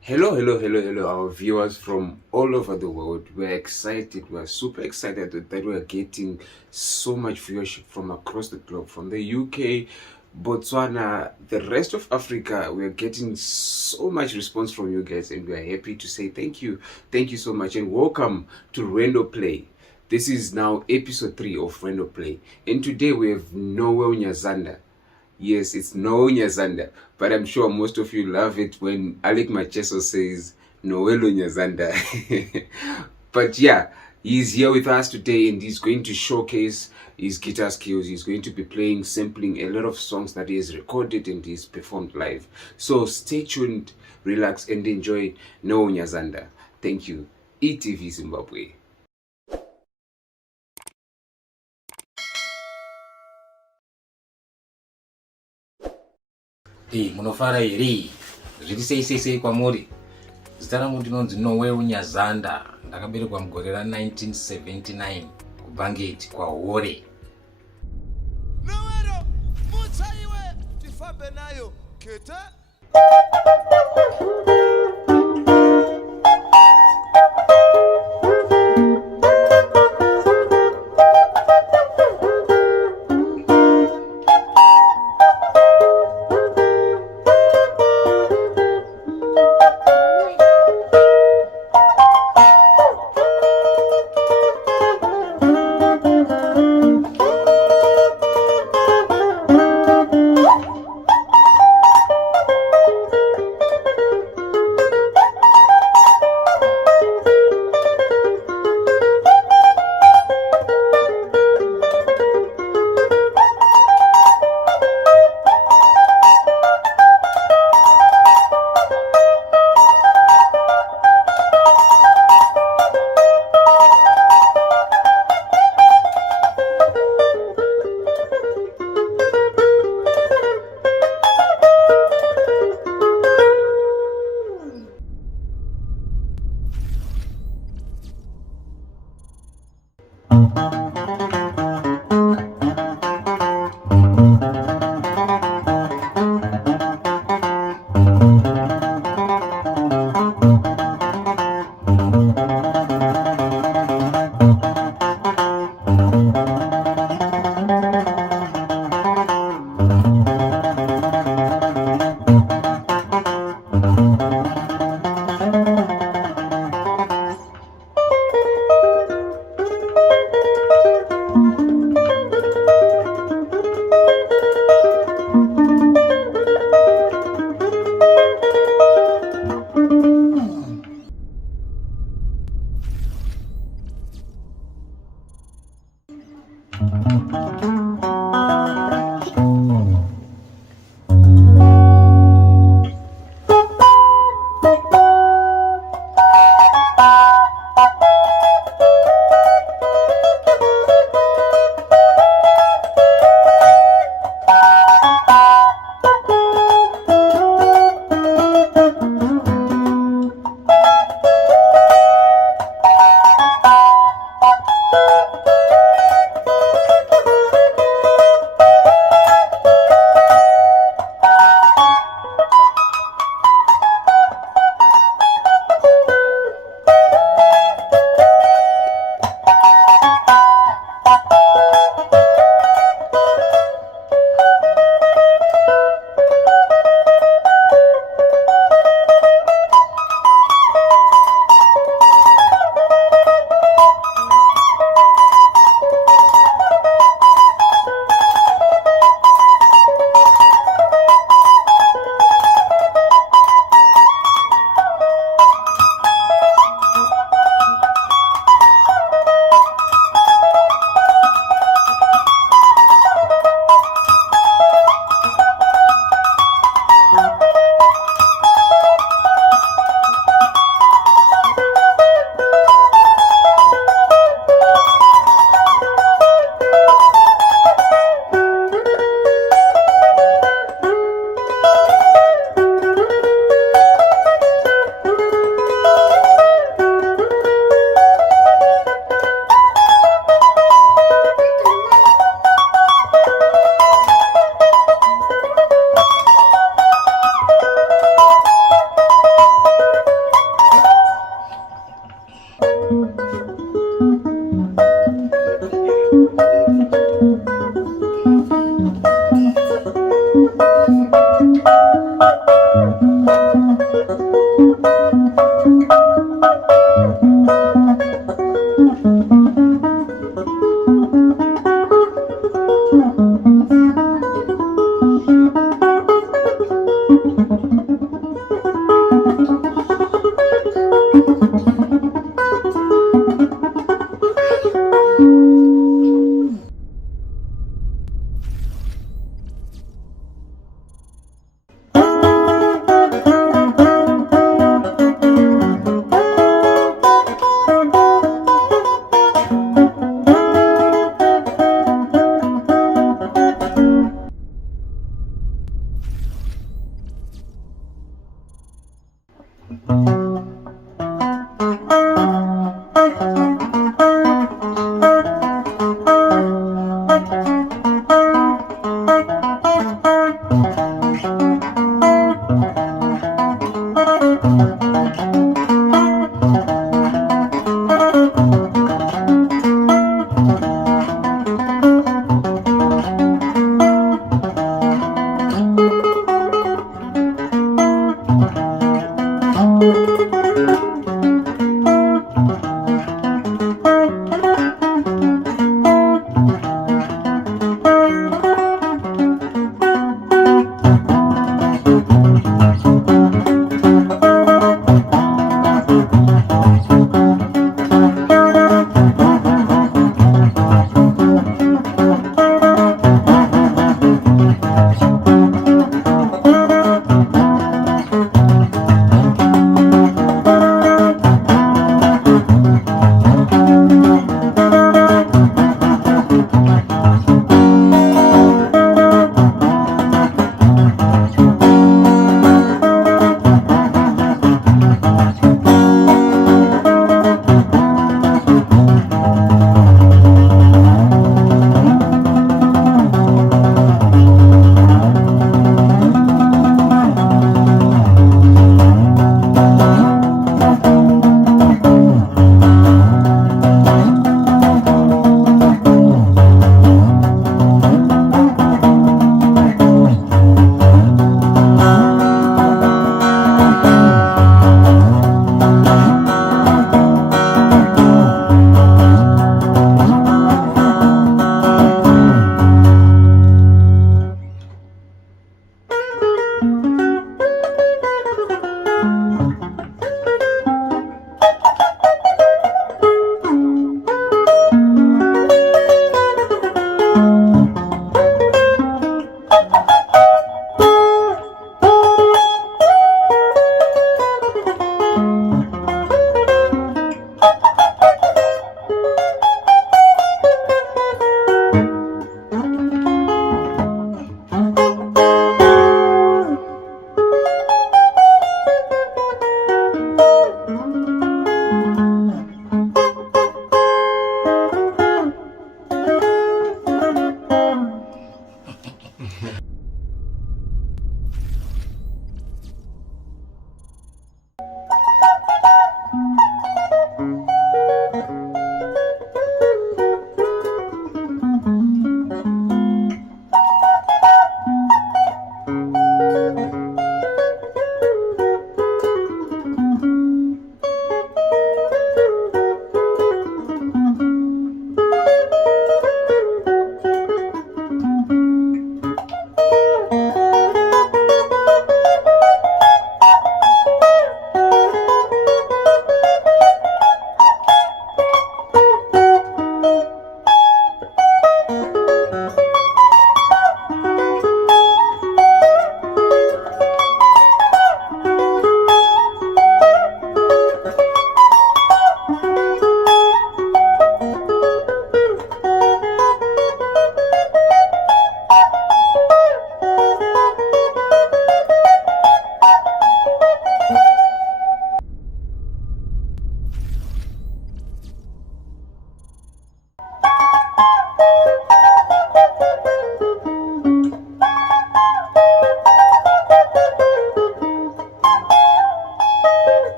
Hello, our viewers from all over the world. We're excited. We're super excited that we're getting so much viewership from across the globe, from the UK, Botswana, the rest of Africa. We're getting so much response from you guys, and we're happy to say thank you. Thank you so much, and welcome to Rwendo Play. This is now episode 3 of Rwendo Play, and today we have Noel Nyazanda. Yes, it's Noel Nyazanda, but I'm sure most of you love it when Alec Macheso says Noel Nyazanda. But yeah, he's here with us today and he's going to showcase his guitar skills. He's going to be playing, sampling a lot of songs that he has recorded and he's performed live. So stay tuned, relax and enjoy Noel Nyazanda. Thank you. ETV Zimbabwe. Munofara here zviri sei kwamuri. Zita rangu ndinonzi Noel Nyazanda. Ndakaberekwa mugore ra 1979 kuBangeti kwaHore. Noel mutsaiwe tifambe nayo keta.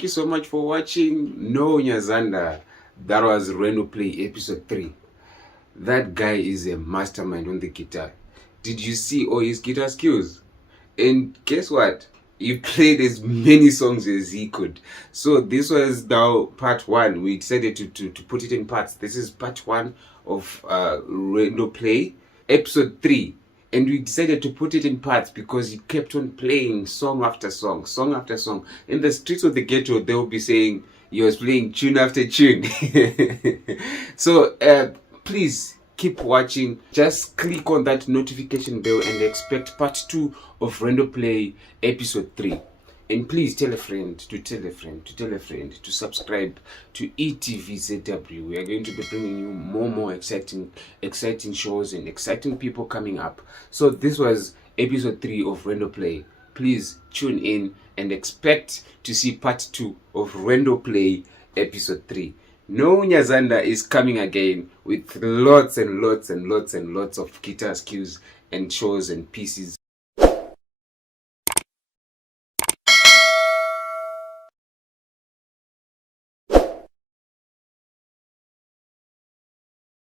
Thank you so much for watching. No, Nyazanda. That was Rwendo Play episode 3. That guy is a mastermind on the guitar. Did you see all his guitar skills? And guess what? He played as many songs as he could. So this was now part one. We decided to put it in parts. This is part one of Rwendo Play, episode 3. And we decided to put it in parts because he kept on playing song after song, song after song. In the streets of the ghetto, they will be saying he was playing tune after tune. So please keep watching. Just click on that notification bell and expect part 2 of Rwendo Play episode 3. And please tell a friend to tell a friend to tell a friend to subscribe to ETVZW. We are going to be bringing you more exciting shows and exciting people coming up. So this was episode 3 of Rwendo Play. Please tune in and expect to see part 2 of Rwendo Play episode 3. Noel Nyazanda is coming again with lots and lots of guitar skills and shows and pieces.